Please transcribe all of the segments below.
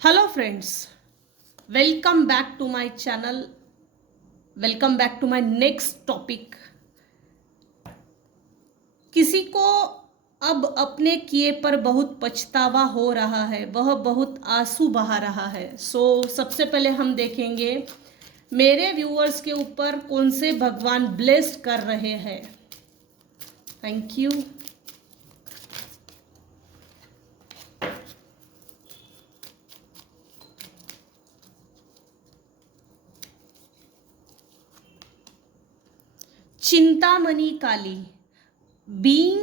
Hello friends, welcome back to my channel. Welcome back to my next topic. किसी को अब अपने किए पर बहुत पछतावा हो रहा है, वह बहुत आंसू बहा रहा है। सबसे पहले हम देखेंगे मेरे व्यूअर्स के ऊपर कौन से भगवान ब्लेस्ड कर रहे हैं। Thank you. Chintamani Kali, being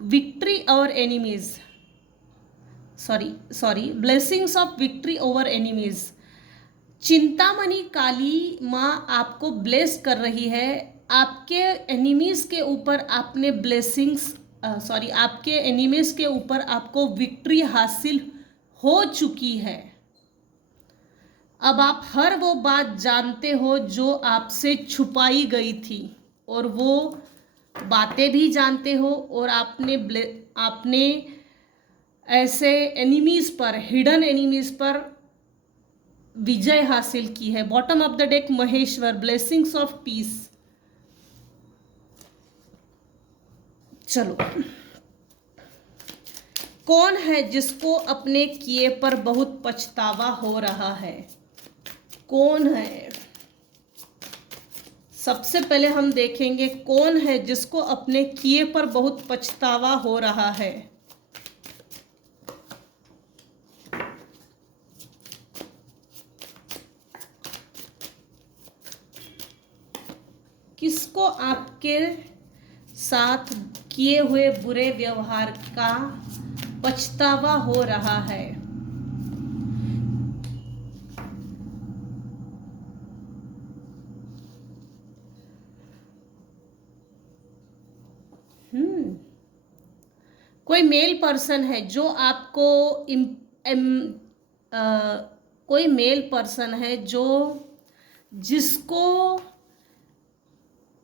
victory over enemies, sorry blessings of victory over enemies। Chintamani Kali माँ आपको ब्लेस कर रही है। आपके एनिमीज के ऊपर आपने ब्लेसिंग्स आपके एनिमीज के ऊपर आपको विक्ट्री हासिल हो चुकी है। अब आप हर वो बात जानते हो जो आपसे छुपाई गई थी, और वो बातें भी जानते हो, और आपने ऐसे एनिमीज पर, हिडन एनिमीज पर विजय हासिल की है। Bottom of the deck Maheshwar, blessings of peace. चलो, कौन है जिसको अपने किए पर बहुत पछतावा हो रहा है? कौन है? सबसे पहले हम देखेंगे कौन है जिसको अपने किए पर बहुत पछतावा हो रहा है। किसको आपके साथ किए हुए बुरे व्यवहार का पछतावा हो रहा है? कोई मेल पर्सन है जो आपको कोई मेल पर्सन है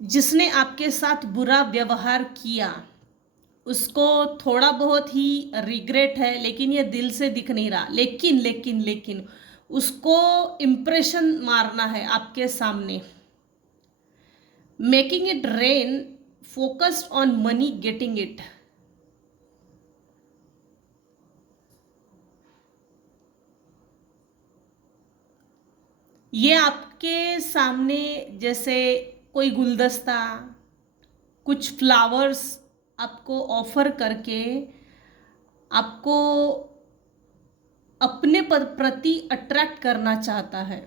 जिसने आपके साथ बुरा व्यवहार किया। उसको थोड़ा बहुत ही रिग्रेट है, लेकिन ये दिल से दिख नहीं रहा। लेकिन उसको इम्प्रेशन मारना है आपके सामने। Making it rain, focused on money, getting it. ये आपके सामने जैसे कोई गुलदस्ता, कुछ फ्लावर्स आपको ऑफर करके आपको अपने प्रति अट्रैक्ट करना चाहता है।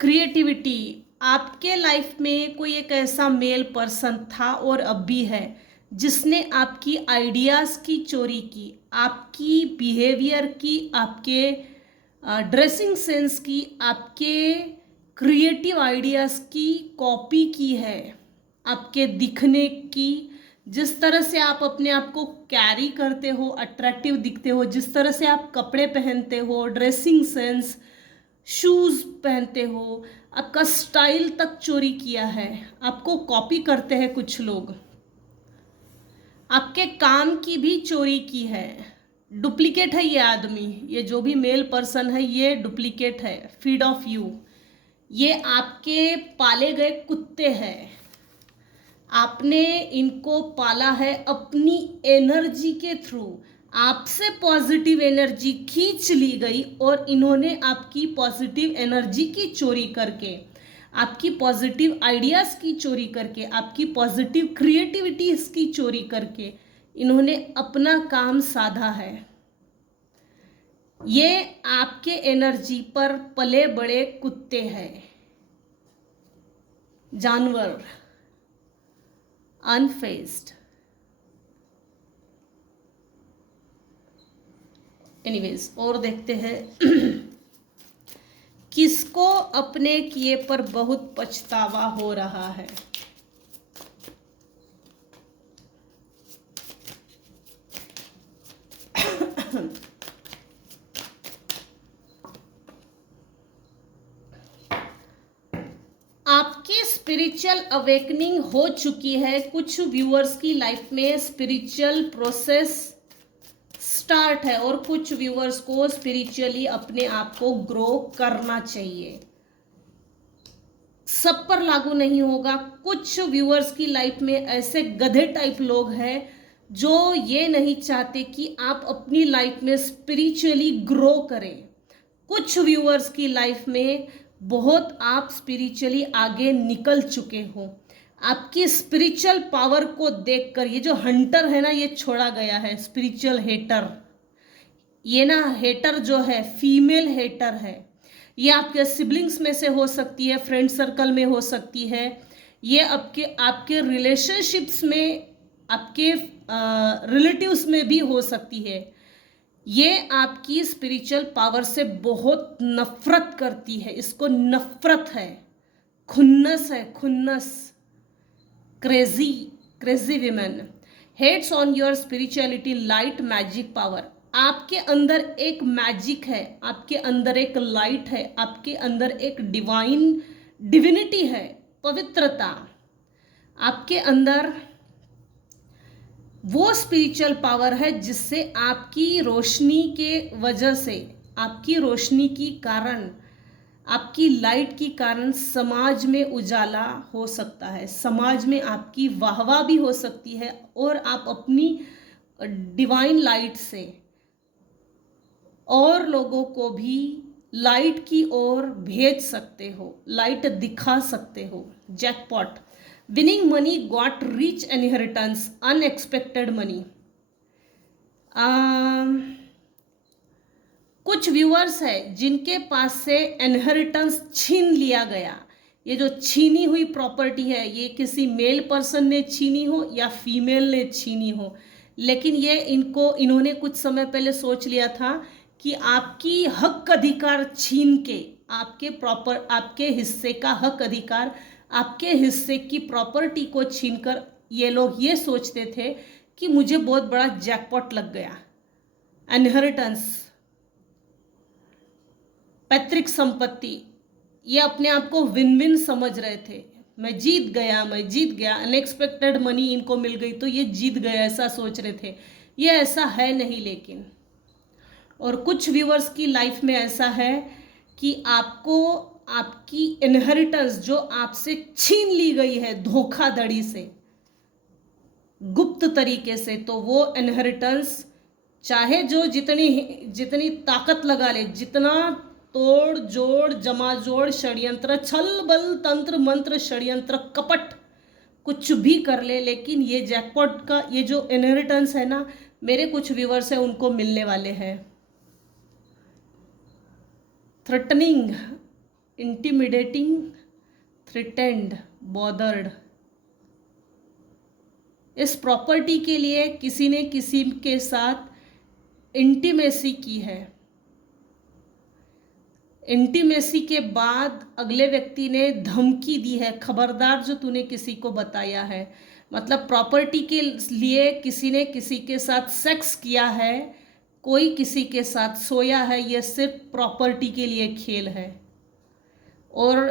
क्रिएटिविटी, आपके लाइफ में कोई एक ऐसा मेल पर्सन था और अब भी है जिसने आपकी आइडियाज़ की चोरी की, आपकी बिहेवियर की, आपके ड्रेसिंग सेंस की, आपके क्रिएटिव आइडियाज़ की कॉपी की है। आपके दिखने की, जिस तरह से आप अपने आप को कैरी करते हो, अट्रैक्टिव दिखते हो, जिस तरह से आप कपड़े पहनते हो, ड्रेसिंग सेंस, शूज़ पहनते हो, आपका स्टाइल तक चोरी किया है। आपको कॉपी करते हैं कुछ लोग। आपके काम की भी चोरी की है। डुप्लीकेट है ये आदमी, ये जो भी मेल पर्सन है ये डुप्लीकेट है। फीड ऑफ यू, ये आपके पाले गए कुत्ते हैं। आपने इनको पाला है अपनी एनर्जी के थ्रू। आपसे पॉजिटिव एनर्जी खींच ली गई और इन्होंने आपकी पॉजिटिव एनर्जी की चोरी करके, आपकी पॉजिटिव आइडियाज़ की चोरी करके, आपकी पॉजिटिव क्रिएटिविटीज़ की चोरी करके इन्होंने अपना काम साधा है। ये आपके एनर्जी पर पले बड़े कुत्ते हैं, जानवर, अनफेस्ड। एनीवेज, और देखते हैं किसको अपने किए पर बहुत पछतावा हो रहा है। आपकी स्पिरिचुअल अवेकनिंग हो चुकी है। कुछ व्यूअर्स की लाइफ में स्पिरिचुअल प्रोसेस स्टार्ट है और कुछ व्यूअर्स को स्पिरिचुअली अपने आप को ग्रो करना चाहिए। सब पर लागू नहीं होगा। कुछ व्यूअर्स की लाइफ में ऐसे गधे टाइप लोग हैं जो ये नहीं चाहते कि आप अपनी लाइफ में स्पिरिचुअली ग्रो करें। कुछ व्यूअर्स की लाइफ में बहुत आप स्पिरिचुअली आगे निकल चुके हो। आपकी स्पिरिचुअल पावर को देखकर ये जो हंटर है ना, ये छोड़ा गया है। स्पिरिचुअल हेटर, ये ना हेटर जो है फीमेल हेटर है। ये आपके सिबलिंग्स में से हो सकती है, फ्रेंड सर्कल में हो सकती है, ये आपके आपके रिलेशनशिप्स में, आपके रिलेटिव्स में भी हो सकती है। ये आपकी स्पिरिचुअल पावर से बहुत नफरत करती है। इसको नफरत है, खुन्नस है, खुन्नस। Crazy women hates on your spirituality light magic power. आपके अंदर एक मैजिक है, आपके अंदर एक लाइट है, आपके अंदर एक डिविनिटी है, पवित्रता। आपके अंदर वो स्पिरिचुअल पावर है जिससे आपकी रोशनी के वजह से, आपकी रोशनी की कारण, आपकी लाइट की कारण समाज में उजाला हो सकता है, समाज में आपकी वाहवाह भी हो सकती है और आप अपनी डिवाइन लाइट से और लोगों को भी लाइट की ओर भेज सकते हो, लाइट दिखा सकते हो। Jackpot, winning money, got rich inheritance, unexpected money. कुछ व्यूअर्स है जिनके पास से इनहेरिटेंस छीन लिया गया। ये जो छीनी हुई प्रॉपर्टी है, ये किसी मेल पर्सन ने छीनी हो या फीमेल ने छीनी हो, लेकिन ये इन्होंने कुछ समय पहले सोच लिया था कि आपकी हक अधिकार छीन के, आपके हिस्से का हक अधिकार, आपके हिस्से की प्रॉपर्टी को छीनकर ये लोग ये सोचते थे कि मुझे बहुत बड़ा जैकपॉट लग गया। इनहेरिटेंस, पैतृक संपत्ति, ये अपने आप को विन विन समझ रहे थे। मैं जीत गया, अनएक्सपेक्टेड मनी इनको मिल गई तो ये जीत गया, ऐसा सोच रहे थे। ये ऐसा है नहीं। लेकिन और कुछ व्यूअर्स की लाइफ में ऐसा है कि आपको आपकी इनहेरिटेंस जो आपसे छीन ली गई है धोखाधड़ी से, गुप्त तरीके से, तो वो इनहेरिटेंस चाहे जो जितनी ताकत लगा ले, जितना तोड़ जोड़ जमा जोड़ षड्यंत्र, छल बल तंत्र मंत्र षड्यंत्र कपट कुछ भी कर ले, लेकिन ये जैकपॉट का ये जो इनहेरिटेंस है ना, मेरे कुछ व्यूअर्स हैं उनको मिलने वाले हैं। Threatening, intimidating, threatened, bothered. इस प्रॉपर्टी के लिए किसी ने किसी के साथ इंटीमेसी की है। इंटीमेसी के बाद अगले व्यक्ति ने धमकी दी है, खबरदार जो तूने किसी को बताया है। मतलब प्रॉपर्टी के लिए किसी ने किसी के साथ सेक्स किया है, कोई किसी के साथ सोया है, यह सिर्फ प्रॉपर्टी के लिए खेल है। और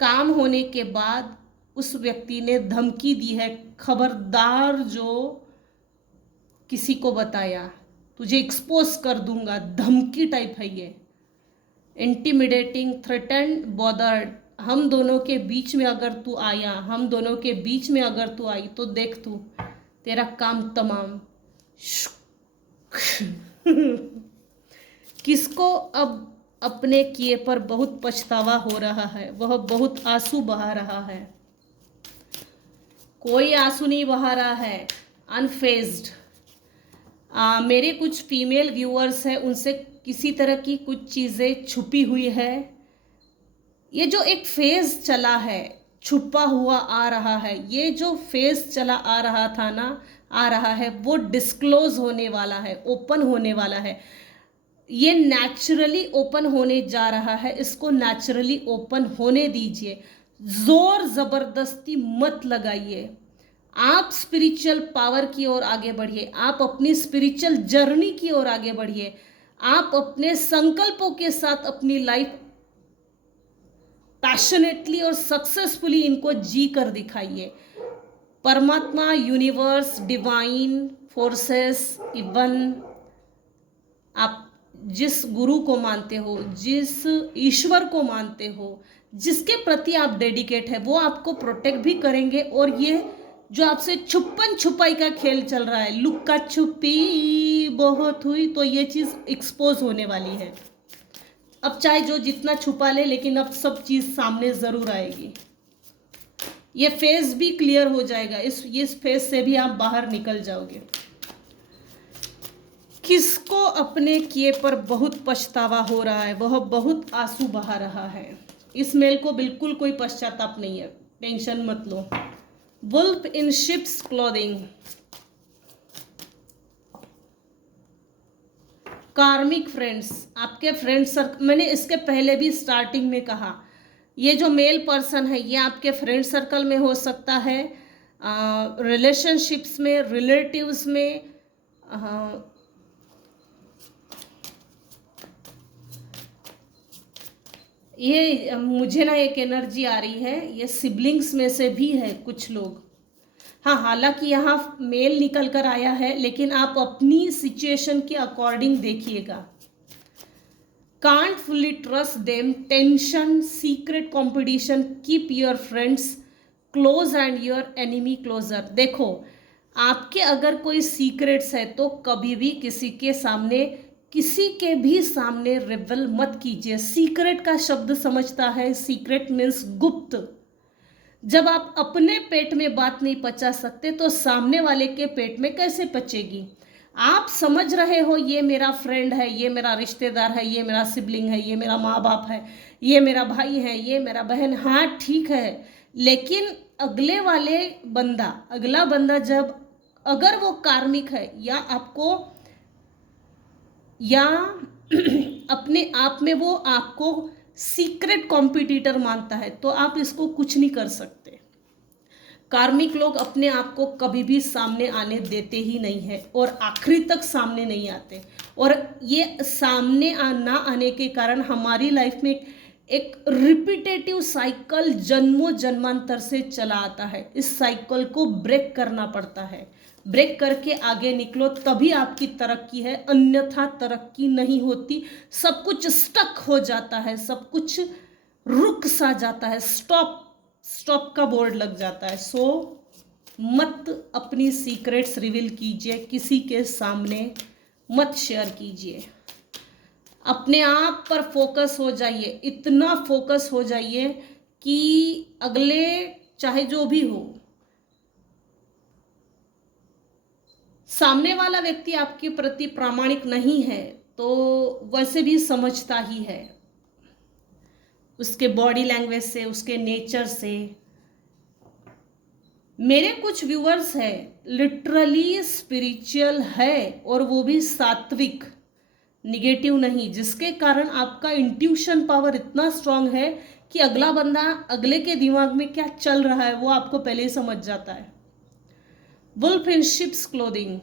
काम होने के बाद उस व्यक्ति ने धमकी दी है, खबरदार जो किसी को बताया तुझे एक्सपोज कर दूंगा, धमकी टाइप है ये। Intimidating, threaten, bothered. हम दोनों के बीच में अगर तू आया, हम दोनों के बीच में अगर तू आई तो देख तू, तेरा काम तमाम। किसको अब अपने किए पर बहुत पछतावा हो रहा है, वह बहुत आंसू बहा रहा है। कोई आंसू नहीं बहा रहा है, अनफेज्ड। मेरे कुछ फीमेल व्यूअर्स हैं, उनसे किसी तरह की कुछ चीज़ें छुपी हुई है। ये जो एक फेज चला है, छुपा हुआ आ रहा है, ये जो फेज चला आ रहा था ना, आ रहा है, वो डिस्क्लोज होने वाला है, ओपन होने वाला है। ये नेचुरली ओपन होने जा रहा है, इसको नेचुरली ओपन होने दीजिए, जोर जबरदस्ती मत लगाइए। आप स्पिरिचुअल पावर की ओर आगे बढ़िए, आप अपनी स्पिरिचुअल जर्नी की ओर आगे बढ़िए, आप अपने संकल्पों के साथ अपनी लाइफ पैशनेटली और सक्सेसफुली इनको जी कर दिखाइए। परमात्मा, यूनिवर्स, डिवाइन फोर्सेस, इवन आप जिस गुरु को मानते हो, जिस ईश्वर को मानते हो, जिसके प्रति आप डेडिकेट है, वो आपको प्रोटेक्ट भी करेंगे। और ये जो आपसे छुपन छुपाई का खेल चल रहा है, लुक्का छुपी बहुत हुई, तो ये चीज़ एक्सपोज होने वाली है। अब चाहे जो जितना छुपा ले, लेकिन अब सब चीज़ सामने ज़रूर आएगी। ये फेज भी क्लियर हो जाएगा, इस फेज से भी आप बाहर निकल जाओगे। किसको अपने किए पर बहुत पछतावा हो रहा है, वह बहुत आंसू बहा रहा है। इस मेल को बिल्कुल कोई पश्चाताप नहीं है, टेंशन मत लो। वुल्फ इन शिप्स क्लोथिंग, कार्मिक फ्रेंड्स, आपके फ्रेंड सर्कल, मैंने इसके पहले भी स्टार्टिंग में कहा, ये जो मेल पर्सन है ये आपके फ्रेंड सर्कल में हो सकता है, रिलेशनशिप्स में, रिलेटिव्स में, ये मुझे ना एक एनर्जी आ रही है, ये सिबलिंग्स में से भी है कुछ लोग। हाँ, हालांकि यहाँ मेल निकल कर आया है, लेकिन आप अपनी सिचुएशन के अकॉर्डिंग देखिएगा। Can't fully trust them, tension, secret competition, keep your friends close and your enemy closer. देखो, आपके अगर कोई सीक्रेट्स है तो कभी भी किसी के सामने, किसी के भी सामने रिवील मत कीजिए। सीक्रेट का शब्द समझता है, सीक्रेट मीन्स गुप्त। जब आप अपने पेट में बात नहीं पचा सकते तो सामने वाले के पेट में कैसे पचेगी। आप समझ रहे हो ये मेरा फ्रेंड है, ये मेरा रिश्तेदार है, ये मेरा सिबलिंग है, ये मेरा माँ बाप है, ये मेरा भाई है, ये मेरा बहन, हाँ ठीक है, लेकिन अगला बंदा जब, अगर वो कार्मिक है या आपको, या अपने आप में वो आपको सीक्रेट कॉम्पिटिटर मानता है, तो आप इसको कुछ नहीं कर सकते। कार्मिक लोग अपने आप को कभी भी सामने आने देते ही नहीं है, और आखिरी तक सामने नहीं आते। और ये सामने ना आने के कारण हमारी लाइफ में एक रिपीटेटिव साइकिल जन्मों जन्मांतर से चला आता है। इस साइकिल को ब्रेक करना पड़ता है। ब्रेक करके आगे निकलो, तभी आपकी तरक्की है, अन्यथा तरक्की नहीं होती। सब कुछ स्टक हो जाता है, सब कुछ रुक सा जाता है, स्टॉप का बोर्ड लग जाता है। सो मत अपनी सीक्रेट्स रिवील कीजिए, किसी के सामने मत शेयर कीजिए। अपने आप पर फोकस हो जाइए, इतना फोकस हो जाइए कि अगले चाहे जो भी हो, सामने वाला व्यक्ति आपके प्रति प्रामाणिक नहीं है तो वैसे भी समझता ही है, उसके बॉडी लैंग्वेज से, उसके नेचर से। मेरे कुछ व्यूअर्स है लिटरली स्पिरिचुअल है, और वो भी सात्विक, निगेटिव नहीं, जिसके कारण आपका इंट्यूशन पावर इतना स्ट्रांग है कि अगला बंदा, अगले के दिमाग में क्या चल रहा है वो आपको पहले ही समझ जाता है। वुल्फ इन शिप्स क्लोथिंग,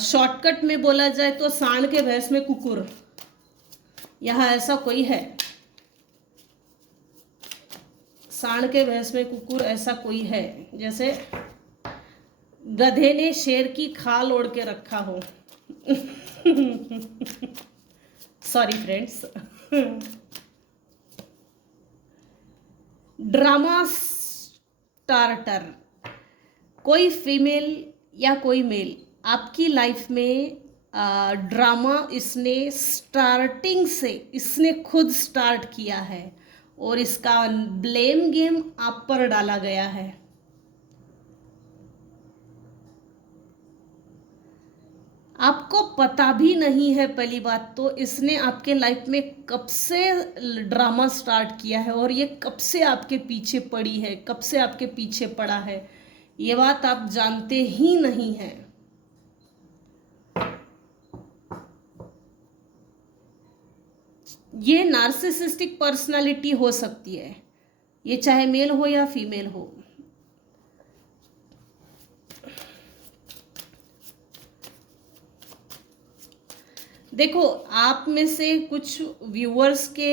शॉर्टकट में बोला जाए तो सांड के भैंस में कुकुर, यहाँ ऐसा कोई है। सांड के भैंस में कुकुर, ऐसा कोई है, जैसे गधे ने शेर की खाल ओढ़ के रखा हो। Sorry friends. ड्रामा स्टार्टर, कोई फीमेल या कोई मेल आपकी लाइफ में ड्रामा, इसने स्टार्टिंग से, इसने खुद स्टार्ट किया है और इसका ब्लेम गेम आप पर डाला गया है। आपको पता भी नहीं है, पहली बात तो इसने आपके लाइफ में कब से ड्रामा स्टार्ट किया है और ये कब से आपके पीछे पड़ी है, कब से आपके पीछे पड़ा है, ये बात आप जानते ही नहीं हैं। ये नार्सिसिस्टिक पर्सनालिटी हो सकती है, ये चाहे मेल हो या फीमेल हो। देखो, आप में से कुछ व्यूअर्स के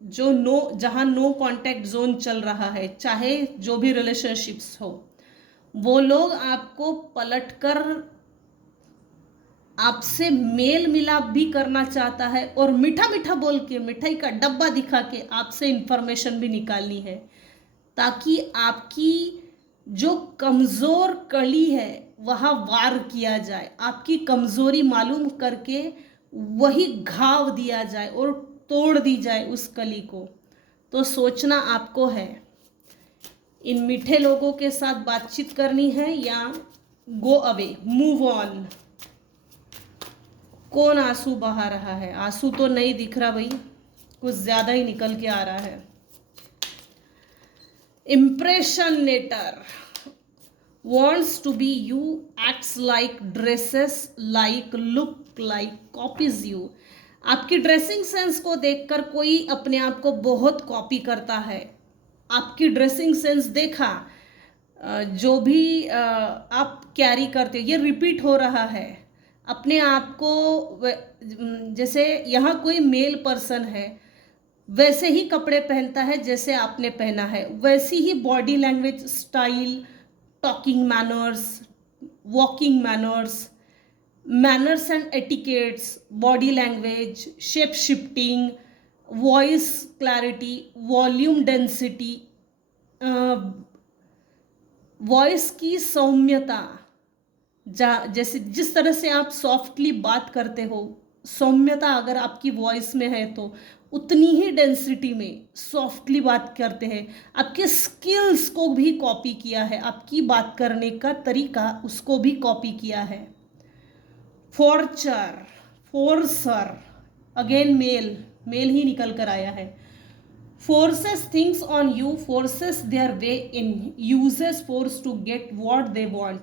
जो जहाँ नो कांटेक्ट जोन चल रहा है, चाहे जो भी रिलेशनशिप्स हो, वो लोग आपको पलटकर आपसे मेल मिलाप भी करना चाहता है और मीठा मीठा बोल के, मिठाई का डब्बा दिखा के आपसे इंफॉर्मेशन भी निकालनी है, ताकि आपकी जो कमज़ोर कड़ी है वहाँ वार किया जाए, आपकी कमज़ोरी मालूम करके वही घाव दिया जाए और तोड़ दी जाए उस कली को। तो सोचना आपको है, इन मीठे लोगों के साथ बातचीत करनी है या गो अवे, मूव ऑन। कौन आंसू बहा रहा है? आंसू तो नहीं दिख रहा भाई, कुछ ज़्यादा ही निकल के आ रहा है। Impressionator wants to be you, acts like, dresses like, look like, copies you। आपकी ड्रेसिंग सेंस को देखकर कोई अपने आप को बहुत कॉपी करता है। आपकी ड्रेसिंग सेंस देखा, जो भी आप कैरी करते हो ये रिपीट हो रहा है। अपने आप को जैसे यहाँ कोई मेल पर्सन है वैसे ही कपड़े पहनता है जैसे आपने पहना है, वैसी ही body language, style, talking manners, walking manners, manners and etiquettes, body language, shape shifting, voice clarity, volume density, voice की सौम्यता, जैसे जिस तरह से आप सॉफ्टली बात करते हो, सौम्यता अगर आपकी वॉइस में है तो उतनी ही डेंसिटी में सॉफ्टली बात करते हैं। आपके स्किल्स को भी कॉपी किया है, आपकी बात करने का तरीका उसको भी कॉपी किया है। फोर्चर, फोर्सर, अगेन मेल, मेल ही निकल कर आया है। Forces things on you, forces their way in, uses force to get what they want.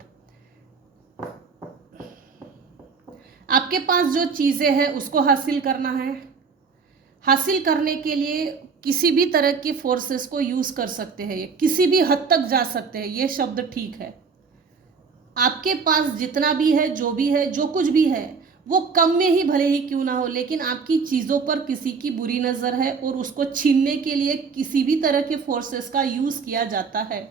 आपके पास जो चीज़ें हैं उसको हासिल करना है, हासिल करने के लिए किसी भी तरह की फोर्सेस को यूज़ कर सकते हैं, ये किसी भी हद तक जा सकते हैं, ये शब्द ठीक है। आपके पास जितना भी है, जो भी है, जो कुछ भी है, वो कम में ही भले ही क्यों ना हो, लेकिन आपकी चीज़ों पर किसी की बुरी नज़र है और उसको छीनने के लिए किसी भी तरह के फोर्सेस का यूज़ किया जाता है।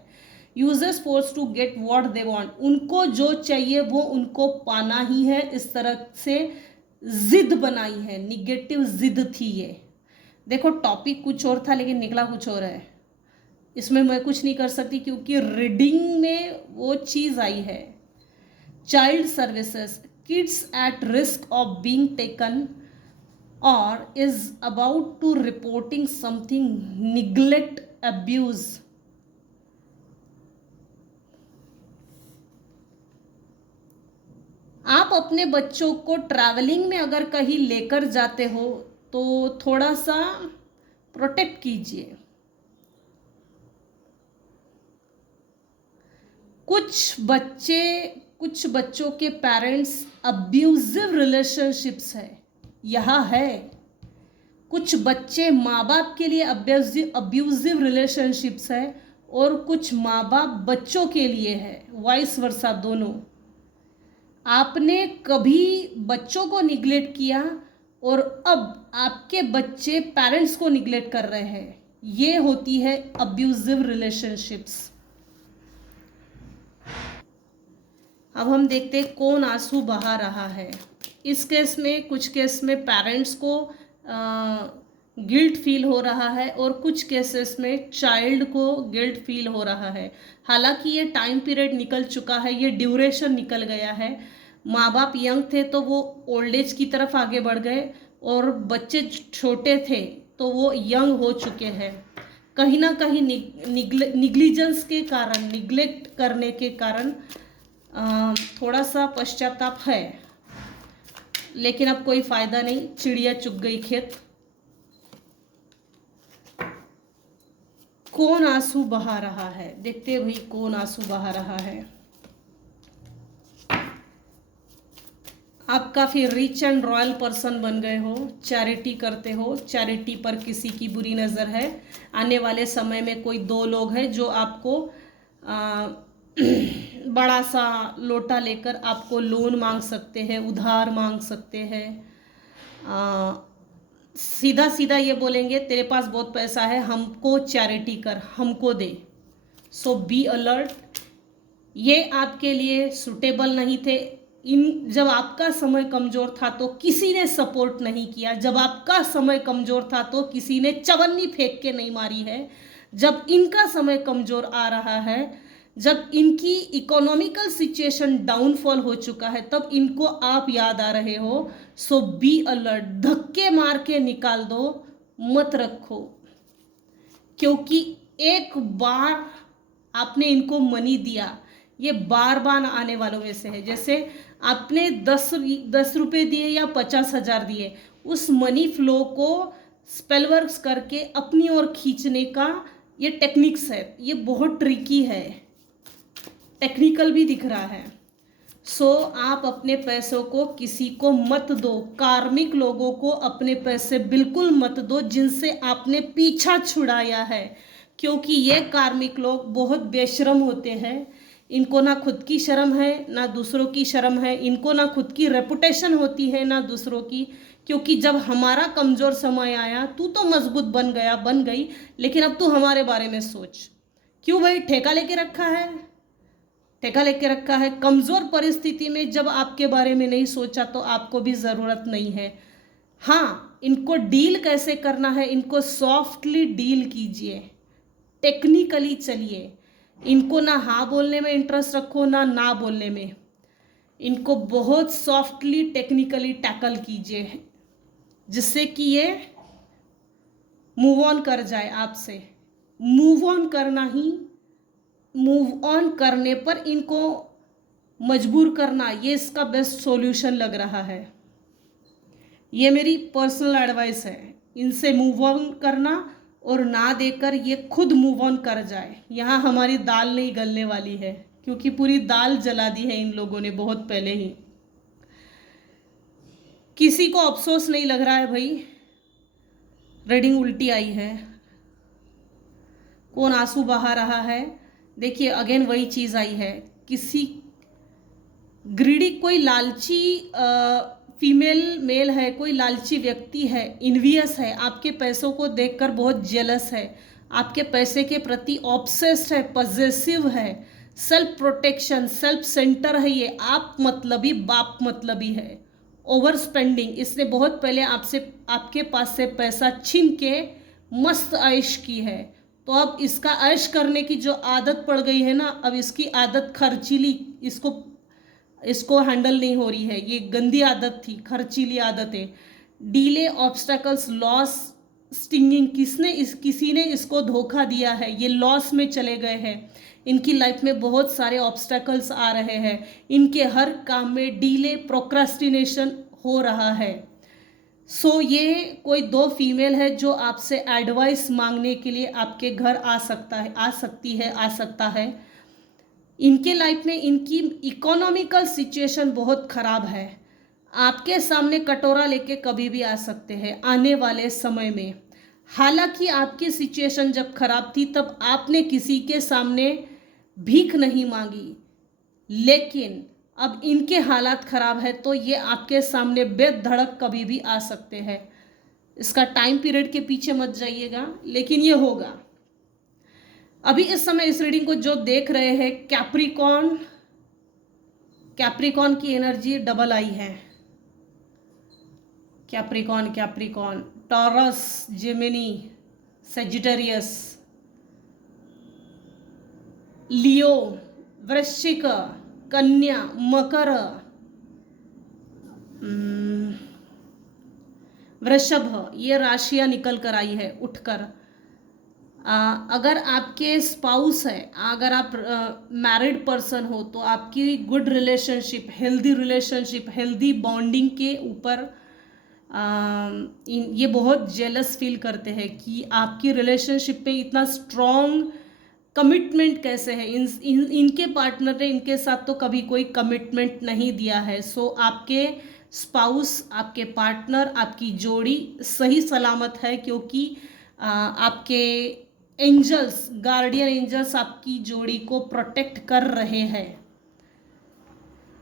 Uses force to get what they want, उनको जो चाहिए वो उनको पाना ही है, इस तरह से जिद बनाई है, निगेटिव जिद थी ये। देखो टॉपिक कुछ और था लेकिन निकला कुछ और है, इसमें मैं कुछ नहीं कर सकती क्योंकि रीडिंग में वो चीज़ आई है। Child services, kids at risk of being taken और is about to reporting something, neglect, abuse. आप अपने बच्चों को ट्रैवलिंग में अगर कहीं लेकर जाते हो तो थोड़ा सा प्रोटेक्ट कीजिए। कुछ बच्चों के पेरेंट्स अब्यूजिव रिलेशनशिप्स है, यहाँ है। कुछ बच्चे माँ बाप के लिए अब्यूजिव रिलेशनशिप्स है और कुछ माँ बाप बच्चों के लिए है, वाइस वर्सा दोनों। आपने कभी बच्चों को निग्लेक्ट किया और अब आपके बच्चे पेरेंट्स को निग्लेक्ट कर रहे हैं, ये होती है अब्यूजिव रिलेशनशिप्स। अब हम देखते हैं कौन आंसू बहा रहा है। इस केस में, कुछ केस में पेरेंट्स को गिल्ट फील हो रहा है और कुछ केसेस में चाइल्ड को गिल्ट फील हो रहा है। हालांकि ये टाइम पीरियड निकल चुका है, ये ड्यूरेशन निकल गया है। माँ बाप यंग थे तो वो ओल्ड एज की तरफ आगे बढ़ गए और बच्चे छोटे थे तो वो यंग हो चुके हैं। कहीं ना कहीं निग्लिजेंस के कारण, निग्लेक्ट करने के कारण थोड़ा सा पश्चाताप है, लेकिन अब कोई फ़ायदा नहीं, चिड़िया चुग गई खेत। कौन आंसू बहा रहा है, देखते हैं भाई कौन आंसू बहा रहा है। आप काफ़ी रिच एंड रॉयल पर्सन बन गए हो, चैरिटी करते हो, चैरिटी पर किसी की बुरी नज़र है। आने वाले समय में कोई दो लोग हैं जो आपको बड़ा सा लोटा लेकर आपको लोन मांग सकते हैं, उधार मांग सकते हैं। सीधा सीधा ये बोलेंगे तेरे पास बहुत पैसा है, हमको चैरिटी कर, हमको दे। सो बी अलर्ट, ये आपके लिए सुटेबल नहीं थे, जब आपका समय कमज़ोर था तो किसी ने सपोर्ट नहीं किया, जब आपका समय कमज़ोर था तो किसी ने चवन्नी फेंक के नहीं मारी है। जब इनका समय कमज़ोर आ रहा है, जब इनकी इकोनॉमिकल सिचुएशन डाउनफॉल हो चुका है, तब इनको आप याद आ रहे हो। सो बी अलर्ट, धक्के मार के निकाल दो, मत रखो। क्योंकि एक बार आपने इनको मनी दिया, ये बार बार आने वालों में से है। जैसे आपने 10 रुपये दिए या 50,000 दिए, उस मनी फ्लो को स्पेल वर्क्स करके अपनी ओर खींचने का ये टेक्निक्स है। ये बहुत ट्रिकी है, टेक्निकल भी दिख रहा है। सो आप अपने पैसों को किसी को मत दो, कार्मिक लोगों को अपने पैसे बिल्कुल मत दो जिनसे आपने पीछा छुड़ाया है। क्योंकि ये कार्मिक लोग बहुत बेशरम होते हैं। इनको ना खुद की शर्म है ना दूसरों की शर्म है, इनको ना खुद की रेपुटेशन होती है ना दूसरों की। क्योंकि जब हमारा कमज़ोर समय आया, तू तो मजबूत बन गया, बन गई, लेकिन अब तू हमारे बारे में सोच। क्यों भाई? ठेका लेके रखा है, ठेका लेके रखा है। कमज़ोर परिस्थिति में जब आपके बारे में नहीं सोचा तो आपको भी ज़रूरत नहीं है। हाँ, इनको डील कैसे करना है, इनको सॉफ्टली डील कीजिए, टेक्निकली चलिए। इनको ना हाँ बोलने में इंटरेस्ट रखो ना ना बोलने में। इनको बहुत सॉफ्टली टेक्निकली टैकल कीजिए, जिससे कि ये मूव ऑन कर जाए आपसे। मूव ऑन करना ही, मूव ऑन करने पर इनको मजबूर करना, ये इसका बेस्ट सॉल्यूशन लग रहा है। ये मेरी पर्सनल एडवाइस है। इनसे मूव ऑन करना और ना देकर ये खुद मूव ऑन कर जाए। यहाँ हमारी दाल नहीं गलने वाली है, क्योंकि पूरी दाल जला दी है इन लोगों ने बहुत पहले ही। किसी को अफसोस नहीं लग रहा है भाई, रीडिंग उल्टी आई है। कौन आंसू बहा रहा है? देखिए अगेन वही चीज़ आई है। किसी ग्रीडी, कोई लालची फीमेल मेल है, कोई लालची व्यक्ति है, इन्वियस है, आपके पैसों को देखकर बहुत जेलस है, आपके पैसे के प्रति ऑब्सेस्ड है, पजेसिव है, सेल्फ प्रोटेक्शन, सेल्फ सेंटर है। ये आप मतलबी, बाप मतलबी है। ओवर स्पेंडिंग, इसने बहुत पहले आपसे, आपके पास से पैसा छीन के मस्त ऐश की है। तो अब इसका ऐश करने की जो आदत पड़ गई है ना, अब इसकी आदत खर्चीली, इसको हैंडल नहीं हो रही है। ये गंदी आदत थी, खर्चीली आदत है। डीले, ऑब्स्टेकल्स, लॉस, स्टिंगिंग, किसी ने इसको धोखा दिया है, ये लॉस में चले गए हैं। इनकी लाइफ में बहुत सारे ऑब्स्टेकल्स आ रहे हैं, इनके हर काम में डीले, प्रोक्रास्टिनेशन हो रहा है। सो ये कोई 2 फीमेल है जो आपसे एडवाइस मांगने के लिए आपके घर आ सकता है, आ सकती है, आ सकता है। इनके लाइफ में इनकी इकोनॉमिकल सिचुएशन बहुत ख़राब है। आपके सामने कटोरा लेके कभी भी आ सकते हैं आने वाले समय में। हालांकि आपकी सिचुएशन जब खराब थी तब आपने किसी के सामने भीख नहीं मांगी, लेकिन अब इनके हालात खराब है तो ये आपके सामने बेधड़क कभी भी आ सकते हैं। इसका टाइम पीरियड के पीछे मत जाइएगा, लेकिन ये होगा। अभी इस समय इस रीडिंग को जो देख रहे हैं, कैप्रिकॉर्न, कैप्रिकॉर्न की एनर्जी डबल आई है। Capricorn, Capricorn, Taurus, Gemini, Sagittarius, Leo, वृश्चिक, कन्या, मकर, वृषभ, ये राशियां निकल कर आई है उठकर। अगर आपके स्पाउस है, अगर आप मैरिड पर्सन हो तो आपकी good relationship, healthy relationship, healthy bonding के ऊपर ये बहुत जेलस फील करते हैं कि आपकी रिलेशनशिप में इतना स्ट्रॉन्ग कमिटमेंट कैसे है। इनके पार्टनर ने इनके साथ तो कभी कोई कमिटमेंट नहीं दिया है। सो आपके स्पाउस, आपके पार्टनर, आपकी जोड़ी सही सलामत है, क्योंकि आपके एंजल्स, गार्डियन एंजल्स आपकी जोड़ी को प्रोटेक्ट कर रहे हैं।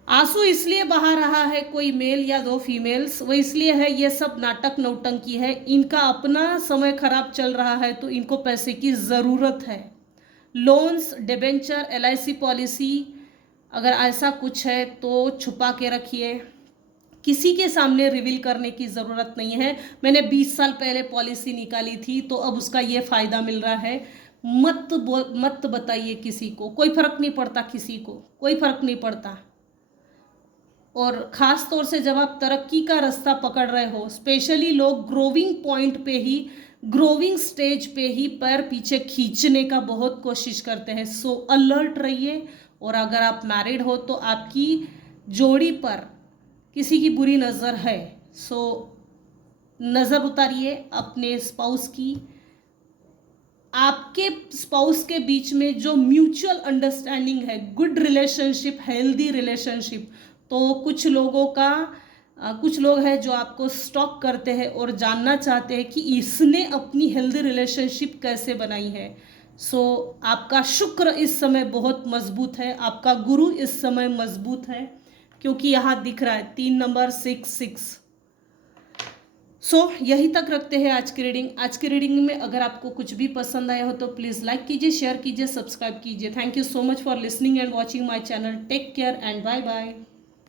आंसू इसलिए बहा रहा है कोई मेल या 2 फीमेल्स, वो इसलिए है, ये सब नाटक नौटंकी है। इनका अपना समय खराब चल रहा है तो इनको पैसे की ज़रूरत है। लोन्स, डिबेंचर, LIC पॉलिसी, अगर ऐसा कुछ है तो छुपा के रखिए, किसी के सामने रिवील करने की ज़रूरत नहीं है। मैंने 20 साल पहले पॉलिसी निकाली थी तो अब उसका ये फ़ायदा मिल रहा है। मत बताइए किसी को, कोई फ़र्क नहीं पड़ता, किसी को कोई फ़र्क नहीं पड़ता। और ख़ास तौर से जब आप तरक्की का रास्ता पकड़ रहे हो, स्पेशली लोग ग्रोविंग पॉइंट पे ही, ग्रोविंग स्टेज पे ही पैर पीछे खींचने का बहुत कोशिश करते हैं। सो अलर्ट रहिए। और अगर आप मैरिड हो तो आपकी जोड़ी पर किसी की बुरी नज़र है, सो नज़र उतारिए अपने स्पाउस की। आपके स्पाउस के बीच में जो म्यूचुअल अंडरस्टैंडिंग है, गुड रिलेशनशिप, हेल्दी रिलेशनशिप, तो कुछ लोगों का कुछ लोग हैं जो आपको स्टॉक करते हैं और जानना चाहते हैं कि इसने अपनी हेल्दी रिलेशनशिप कैसे बनाई है। सो आपका शुक्र इस समय बहुत मजबूत है, आपका गुरु इस समय मजबूत है, क्योंकि यहाँ दिख रहा है 3 नंबर 6 सो यहीं तक रखते हैं आज की रीडिंग। आज की रीडिंग में अगर आपको कुछ भी पसंद आया हो तो प्लीज़ लाइक कीजिए, शेयर कीजिए, सब्सक्राइब कीजिए। Thank you so much for listening and watching my channel. Take care and bye bye.